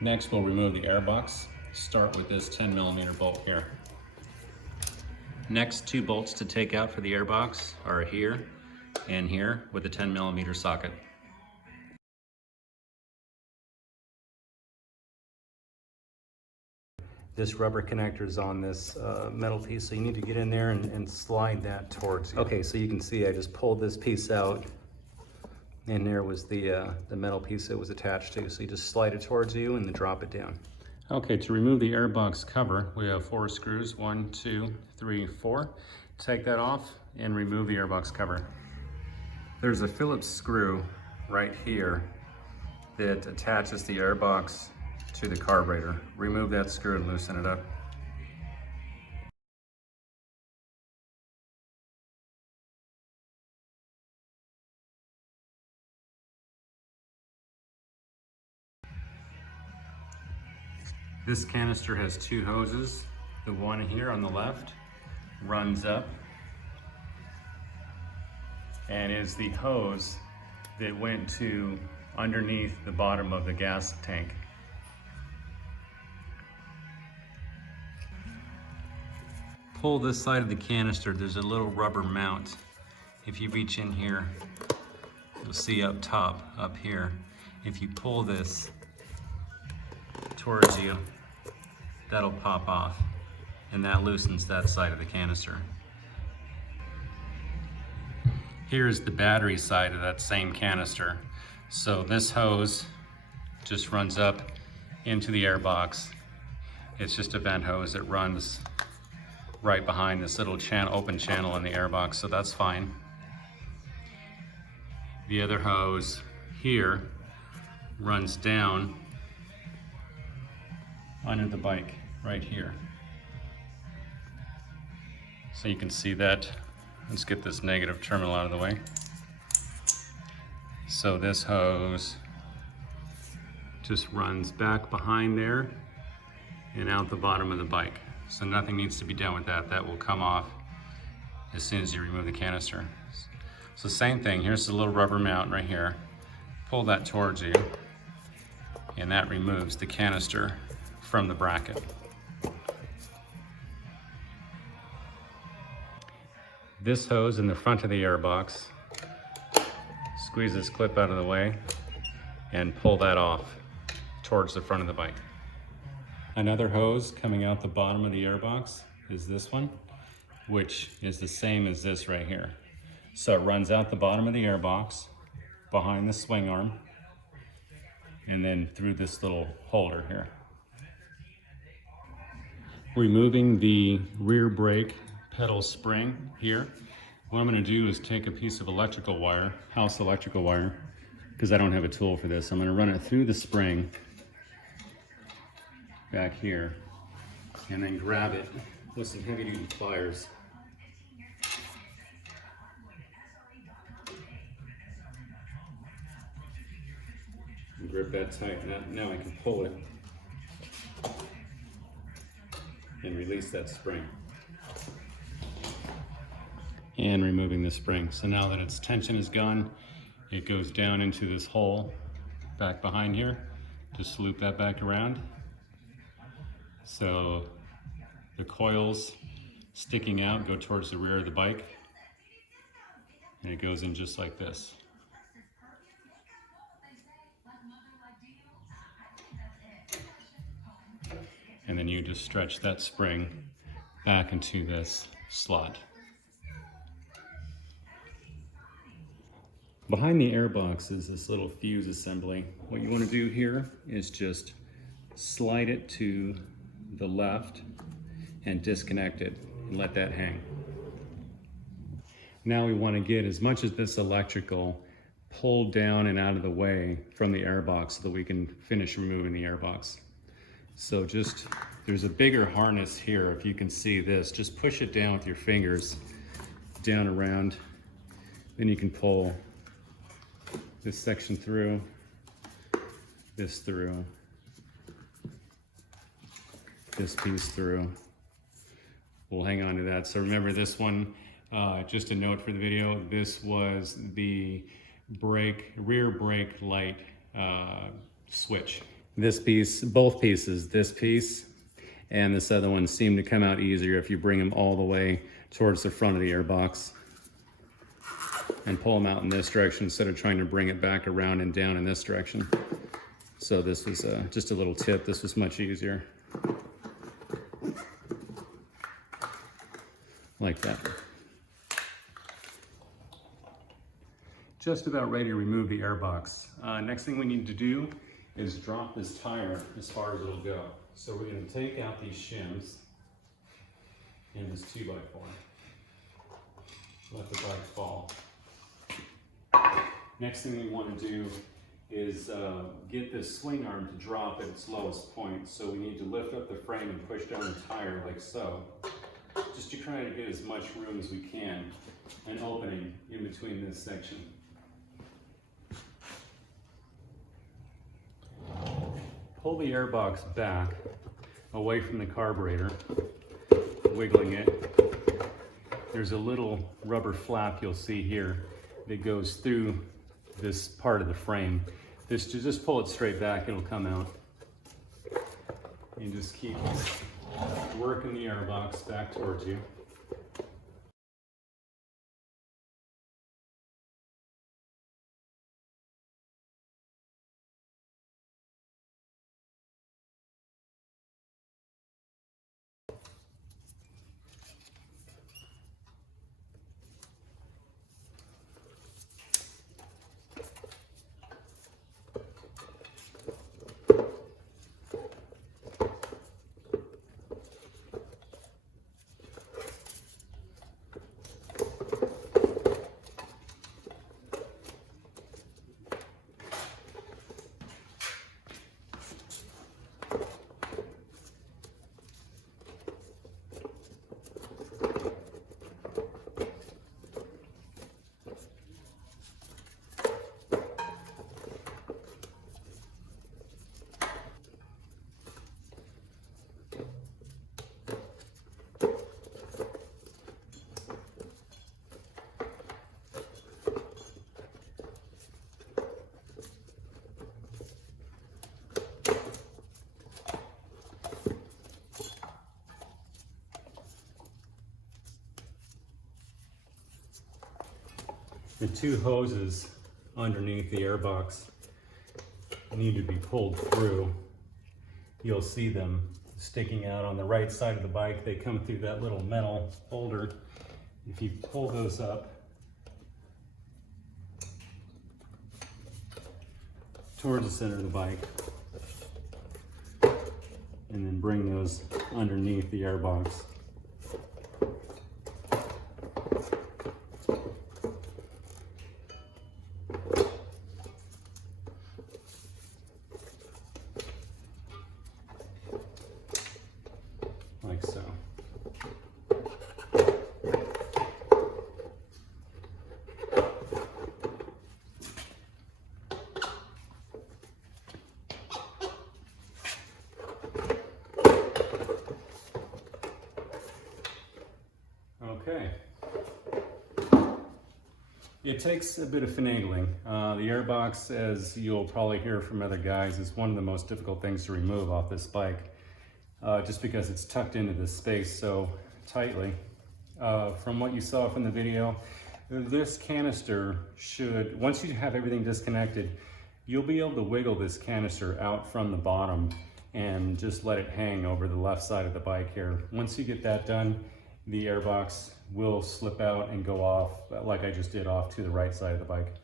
Next, we'll remove the airbox. Start with this 10mm bolt here. Next, two bolts to take out for the airbox are here and here with a 10mm socket. This rubber connector is on this metal piece, so you need to get in there and slide that towards you. Okay, so you can see I just pulled this piece out, and there was the metal piece it was attached to. So you just slide it towards you and then drop it down. Okay, to remove the airbox cover, we have 4 screws, 1, 2, 3, 4. Take that off and remove the airbox cover. There's a Phillips screw right here that attaches the airbox to the carburetor. Remove that screw and loosen it up. This canister has 2 hoses. The one here on the left runs up and is the hose that went to underneath the bottom of the gas tank. Pull this side of the canister, there's a little rubber mount. If you reach in here, you'll see up top, up here, if you pull this towards you, that'll pop off, and that loosens that side of the canister. Here's the battery side of that same canister. So this hose just runs up into the airbox. It's just a vent hose that runs right behind this little open channel in the airbox, so that's fine. The other hose here runs down under the bike right here. So you can see that. Let's get this negative terminal out of the way. So this hose just runs back behind there and out the bottom of the bike. So nothing needs to be done with that. That will come off as soon as you remove the canister. So same thing, here's the little rubber mount right here. Pull that towards you, and that removes the canister from the bracket. This hose in the front of the airbox, squeeze this clip out of the way and pull that off towards the front of the bike. Another hose coming out the bottom of the airbox is this one, which is the same as this right here. So it runs out the bottom of the airbox, behind the swing arm, and then through this little holder here. Removing the rear brake pedal spring here, what I'm going to do is take a piece of electrical wire, house electrical wire, because I don't have a tool for this. I'm going to run it through the spring back here and then grab it with some heavy duty pliers. And grip that tight. Now I can pull it and release that spring. And removing the spring. So now that its tension is gone, it goes down into this hole back behind here. Just loop that back around. So the coils sticking out go towards the rear of the bike, and it goes in just like this. And then you just stretch that spring back into this slot. Behind the airbox is this little fuse assembly. What you want to do here is just slide it to the left and disconnect it and let that hang. Now we want to get as much of this electrical pulled down and out of the way from the airbox so that we can finish removing the airbox. So there's a bigger harness here, if you can see this. Just push it down with your fingers, down around, then you can pull this section through, this through, this piece through. We'll hang on to that. So remember this one, just a note for the video, this was the rear brake light switch. This piece, both pieces, this piece and this other one seem to come out easier if you bring them all the way towards the front of the airbox and pull them out in this direction instead of trying to bring it back around and down in this direction. So this was just a little tip. This was much easier. Like that. Just about ready to remove the airbox. Next thing we need to do is drop this tire as far as it'll go. So we're going to take out these shims in this 2x4. Let the bike fall. Next thing we want to do is get this swing arm to drop at its lowest point. So we need to lift up the frame and push down the tire like so. Just to try to get as much room as we can, an opening in between this section. Pull the airbox back away from the carburetor, wiggling it. There's a little rubber flap you'll see here that goes through this part of the frame. Just pull it straight back, it'll come out. And just keep working the airbox back towards you. The two hoses underneath the airbox need to be pulled through. You'll see them sticking out on the right side of the bike. They come through that little metal holder. If you pull those up towards the center of the bike and then bring those underneath the airbox. Like so. Okay. It takes a bit of finagling. The airbox, as you'll probably hear from other guys, is one of the most difficult things to remove off this bike. Just because it's tucked into this space so tightly. From what you saw from the video, this canister should, once you have everything disconnected, you'll be able to wiggle this canister out from the bottom and just let it hang over the left side of the bike here. Once you get that done, the airbox will slip out and go off, like I just did, off to the right side of the bike.